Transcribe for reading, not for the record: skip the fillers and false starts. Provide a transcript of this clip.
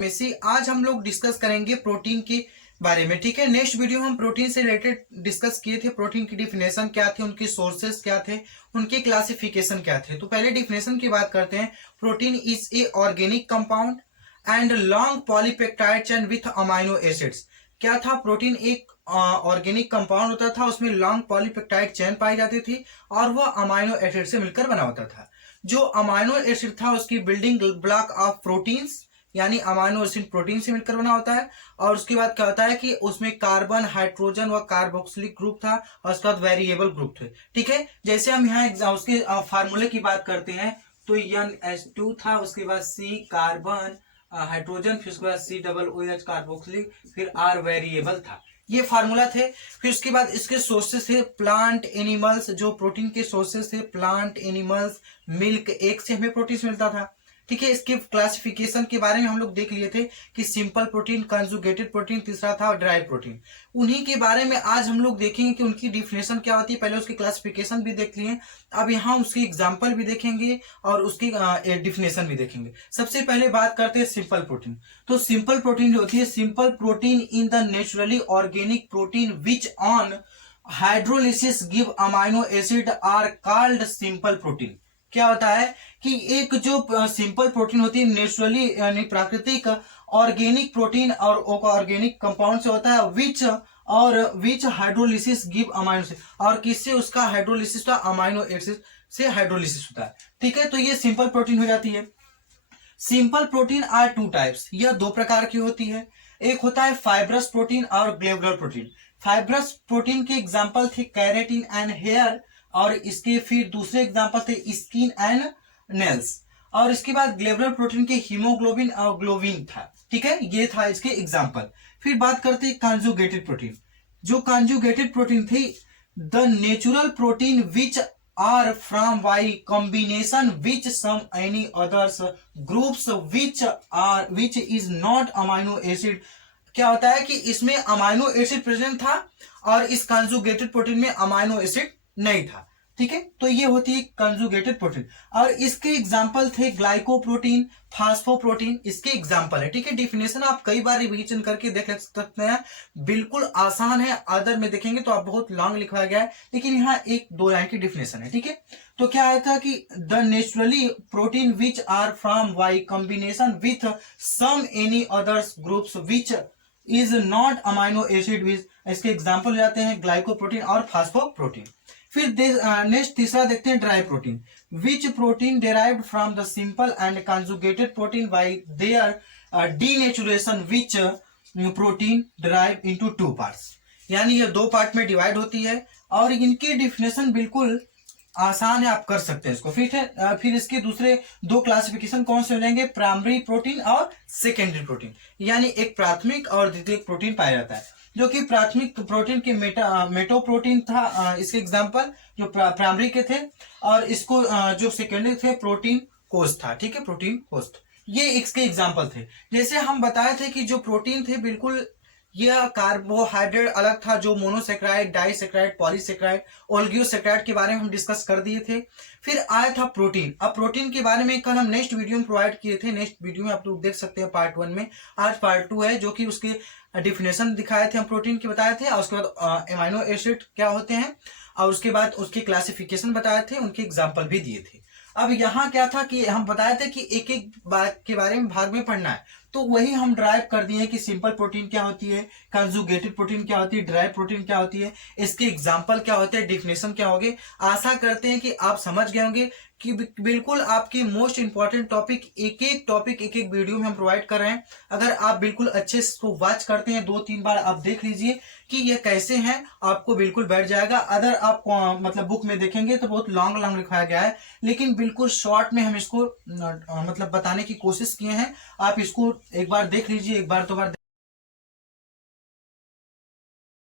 में से आज हम लोग डिस्कस करेंगे प्रोटीन के बारे में। ठीक है, नेक्स्ट वीडियो हम प्रोटीन से रिलेटेड डिस्कस किए थे। प्रोटीन की डिफिनेशन क्या थे, उनके सोर्सेस क्या थे, उनके क्लासिफिकेशन क्या थे। तो पहले डिफिनेशन की बात करते हैं। Protein is a organic compound and long polypeptide chain with amino acids. क्या था? प्रोटीन एक ऑर्गेनिक कंपाउंड होता था, उसमें लॉन्ग पॉलीपेप्टाइड चेन पाई जाती थी और वह अमाइनो एसिड से मिलकर बना होता था। जो अमाइनो एसिड था उसकी बिल्डिंग ब्लॉक ऑफ प्रोटीन्स, यानी अमाइनो एसिड प्रोटीन से मिलकर बना होता है। और उसके बाद क्या होता है कि उसमें कार्बन, हाइड्रोजन व कार्बोक्सिलिक ग्रुप था और उसके बाद वेरिएबल ग्रुप थे। ठीक है, जैसे हम यहाँ उसके फार्मूले की बात करते हैं तो NH2 था, उसके बाद C कार्बन, हाइड्रोजन, फिर उसके बाद COOH कार्बोक्सिलिक, फिर R वेरिएबल था। ये फार्मूला थे। फिर उसके बाद इसके सोर्सेस थे प्लांट एनिमल्स। जो प्रोटीन के सोर्सेस थे प्लांट एनिमल्स, मिल्क, एग से हमें प्रोटीन मिलता था। ठीक है, इसके क्लासिफिकेशन के बारे में हम लोग देख लिए थे कि सिंपल प्रोटीन, कंजुगेटेड प्रोटीन, तीसरा था ड्राई प्रोटीन। उन्हीं के बारे में आज हम लोग देखेंगे कि उनकी डिफिनेशन क्या होती है। पहले उसकी क्लासिफिकेशन भी देख लिए, अब यहाँ उसकी एग्जांपल भी देखेंगे और उसकी डिफिनेशन भी देखेंगे। सबसे पहले बात करते हैं सिंपल प्रोटीन। तो सिंपल प्रोटीन जो होती है, simple protein in the naturally organic protein which on hydrolysis give amino acid are called simple protein. क्या होता है कि एक जो सिंपल प्रोटीन होती है, नेचुरली यानी प्राकृतिक ऑर्गेनिक प्रोटीन और ऑर्गेनिक कंपाउंड से होता है, विच हाइड्रोलिसिस गिव अमाइनो एसिड, और किससे उसका हाइड्रोलिसिस होता है, अमाइनो एसिड से हाइड्रोलिसिस होता है। ठीक है, तो ये सिंपल प्रोटीन हो जाती है। Simple protein are two types, यह दो प्रकार की होती है। एक होता है फाइब्रस प्रोटीन और ग्लोबुलर प्रोटीन। फाइब्रस प्रोटीन के एग्जांपल थे कैरेटिन एंड हेयर, और इसके फिर दूसरे एग्जांपल थे स्किन एंड नेल्स। और इसके बाद ग्लोबुलर प्रोटीन के हीमोग्लोबिन और ग्लोबिन था। ठीक है, ये था इसके एग्जांपल। फिर बात करते हैं कंजुगेटेड प्रोटीन। जो कंजुगेटेड प्रोटीन थी, the natural protein which are from Y combination which some any others groups which is not amino acid। क्या होता है कि इसमें अमाइनो एसिड प्रेजेंट था और इस कंजुगेटेड प्रोटीन में अमाइनो एसिड नहीं था। ठीक है, तो ये होती है कंजुगेटेड प्रोटीन। और इसके एग्जांपल थे ग्लाइकोप्रोटीन, फास्फोप्रोटीन, इसके एग्जांपल है। ठीक है, डिफिनेशन आप कई बार रिवीजन करके देख सकते हैं, बिल्कुल आसान है। अदर में देखेंगे तो आप बहुत लॉन्ग लिखवाया गया है, लेकिन यहाँ एक दो लाइन की डिफिनेशन है। ठीक है, तो क्या है था कि the naturally protein which are from by combination with some any others groups which is not amino acid which, इसके एग्जाम्पल जाते हैं ग्लाइकोप्रोटीन और फास्फोप्रोटीन। फिर नेक्स्ट तीसरा देखते हैं dry protein. Which protein derived from the simple and conjugated protein bye there denaturation which protein derive into two parts, यानी ये दो पार्ट में डिवाइड होती है। और इनकी डिफिनेशन बिल्कुल आसान है, आप कर सकते हैं इसको। फिर इसके दूसरे दो क्लासिफिकेशन कौन से हो जाएंगे, प्राइमरी प्रोटीन और सेकेंडरी प्रोटीन, यानी एक प्राथमिक और द्वितीय प्रोटीन पाया जाता है। जो कि प्राथमिक प्रोटीन के मेटोप्रोटीन था, इसके एग्जांपल जो प्राइमरी के थे, और इसको जो सेकेंडरी थे प्रोटीन कोष था। ठीक है, प्रोटीन कोष, ये इसके एग्जांपल थे। जैसे हम बताए थे कि जो प्रोटीन थे बिल्कुल यह कार्बोहाइड्रेट अलग था, जो मोनोसेक्राइड, डाइसेक्राइड, पॉलीसेक्राइड, ओलिगोसेक्राइड के बारे में हम डिस्कस कर दिए थे। फिर आया था प्रोटीन। अब प्रोटीन के बारे में कल हम नेक्स्ट वीडियो में प्रोवाइड किए थे, नेक्स्ट वीडियो में आप लोग देख सकते हैं पार्ट 1 में। आज पार्ट 2 है, जो कि उसके डिफिनेशन दिखाए थे, हम प्रोटीन की बताए थे, और उसके बाद एमाइनो एसिड क्या होते हैं, और उसके बाद उसकी क्लासिफिकेशन बताए थे, उनके एग्जाम्पल भी दिए थे। अब यहाँ क्या था कि हम बताए थे कि एक एक बात के बारे में भाग में पढ़ना है, तो वही हम ड्राइव कर दिए कि सिंपल प्रोटीन क्या होती है, कंजुगेटेड प्रोटीन क्या होती है, ड्राई प्रोटीन क्या होती है, इसके एग्जाम्पल क्या होते हैं, डिफिनेशन क्या होगी। आशा करते हैं कि आप समझ गए होंगे कि बिल्कुल आपकी मोस्ट इंपॉर्टेंट टॉपिक एक एक वीडियो में हम प्रोवाइड कर रहे हैं। अगर आप बिल्कुल अच्छे से इसको वॉच करते हैं, 2-3 बार आप देख लीजिए कि ये कैसे हैं, आपको बिल्कुल बैठ जाएगा। अगर आप मतलब बुक में देखेंगे तो बहुत लॉन्ग लिखाया गया है, लेकिन बिल्कुल शॉर्ट में हम इसको मतलब बताने की कोशिश किए हैं। आप इसको एक बार देख लीजिए, एक बार 2 बार